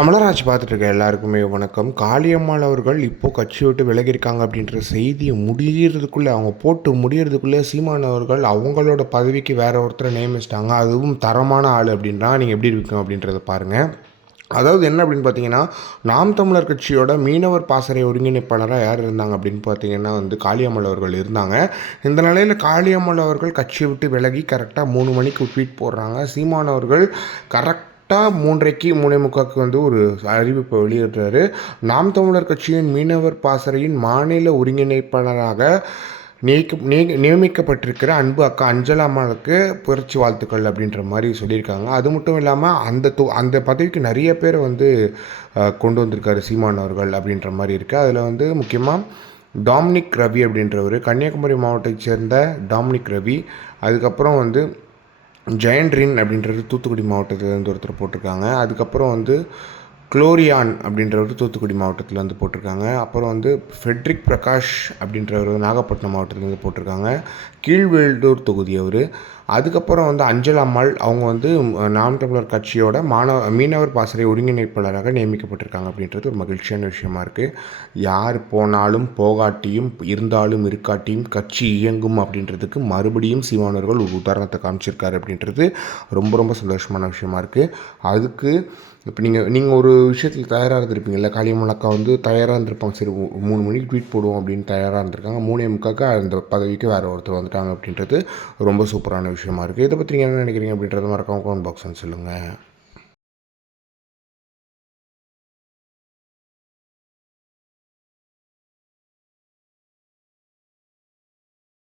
தமிழராட்சி பார்த்துட்டு இருக்க எல்லாருக்குமே வணக்கம். காளியம்மாள் அவர்கள் இப்போது கட்சி விட்டு விலகியிருக்காங்க அப்படின்ற செய்தியை முடிகிறதுக்குள்ளே, அவங்க போட்டு முடிகிறதுக்குள்ளே சீமான் அவர்கள் அவங்களோட பதவிக்கு வேற ஒருத்தரை நியமிச்சிட்டாங்க. அதுவும் தரமான ஆள் அப்படின்னா நீங்கள் எப்படி இருக்கும் அப்படின்றத பாருங்கள். அதாவது என்ன அப்படின்னு பார்த்தீங்கன்னா, நாம் தமிழர் கட்சியோட மீனவர் பாசறை ஒருங்கிணைப்பாளராக யார் இருந்தாங்க அப்படின்னு பார்த்தீங்கன்னா காளியம்மாள் அவர்கள் இருந்தாங்க. இந்த நிலையில் காளியம்மாள் அவர்கள் கட்சியை விட்டு விலகி கரெக்டாக 3 மணிக்கு ட்வீட் போடுறாங்க. சீமான் அவர்கள் கரெக்டாக 3:30 3:45 ஒரு அறிவிப்பை வெளியிடுறாரு. நாம் தமிழர் கட்சியின் மீனவர் பாசறையின் மாநில ஒருங்கிணைப்பாளராக நியமிக்கப்பட்டிருக்கிற அன்பு அக்கா அஞ்சலா அம்மாளுக்கு புரட்சி வாழ்த்துக்கள் அப்படின்ற மாதிரி சொல்லியிருக்காங்க. அது மட்டும் இல்லாமல் அந்த பதவிக்கு நிறைய பேர் கொண்டு வந்திருக்காரு சீமான் அவர்கள் அப்படின்ற மாதிரி இருக்குது. அதில் முக்கியமாக டாமினிக் ரவி அப்படின்றவர், கன்னியாகுமரி மாவட்டத்தை சேர்ந்த டாமினிக் ரவி. அதுக்கப்புறம் ஜெயன்ட்ரின் அப்படின்றது தூத்துக்குடி மாவட்டத்திலேருந்து ஒருத்தர் போட்டிருக்காங்க. அதுக்கப்புறம் குளோரியான் அப்படின்றவர் தூத்துக்குடி மாவட்டத்தில் போட்டிருக்காங்க. அப்புறம் ஃபெட்ரிக் பிரகாஷ் அப்படின்றவர் நாகப்பட்டினம் மாவட்டத்துலேருந்து போட்டிருக்காங்க. கீழ்வேளூர் தொகுதி அவர். அதுக்கப்புறம் அஞ்சல் அம்மாள் அவங்க நாம் தமிழர் கட்சியோட மீனவர் பாசறை ஒருங்கிணைப்பாளராக நியமிக்கப்பட்டிருக்காங்க அப்படின்றது ஒரு மகிழ்ச்சியான விஷயமா இருக்குது. யார் போனாலும் போகாட்டியும் இருந்தாலும் இருக்காட்டியும் கட்சி இயங்கும் அப்படின்றதுக்கு மறுபடியும் சீமானவர்கள் ஒரு உதாரணத்தை காமிச்சிருக்காரு அப்படின்றது ரொம்ப ரொம்ப சந்தோஷமான விஷயமா இருக்குது. அதுக்கு இப்போ நீங்கள் ஒரு விஷயத்தில் தயாராக இருந்திருப்பீங்கள்ல, காளியம்மாள் அக்கா தயாராக இருந்திருப்பாங்க. சரி 3 மணிக்கு ட்வீட் போடுவோம் அப்படின்னு தயாராக இருந்திருக்காங்க. 3:45 அந்த பதவிக்கு வேறு ஒருத்தர் வந்துட்டாங்க அப்படின்றது ரொம்ப சூப்பரான விஷயமா இருக்குது. இதை பற்றி நீங்கள் என்ன நினைக்கிறீங்க அப்படின்றத மறக்காம கமெண்ட் பாக்ஸ்ன்னு சொல்லுங்கள்.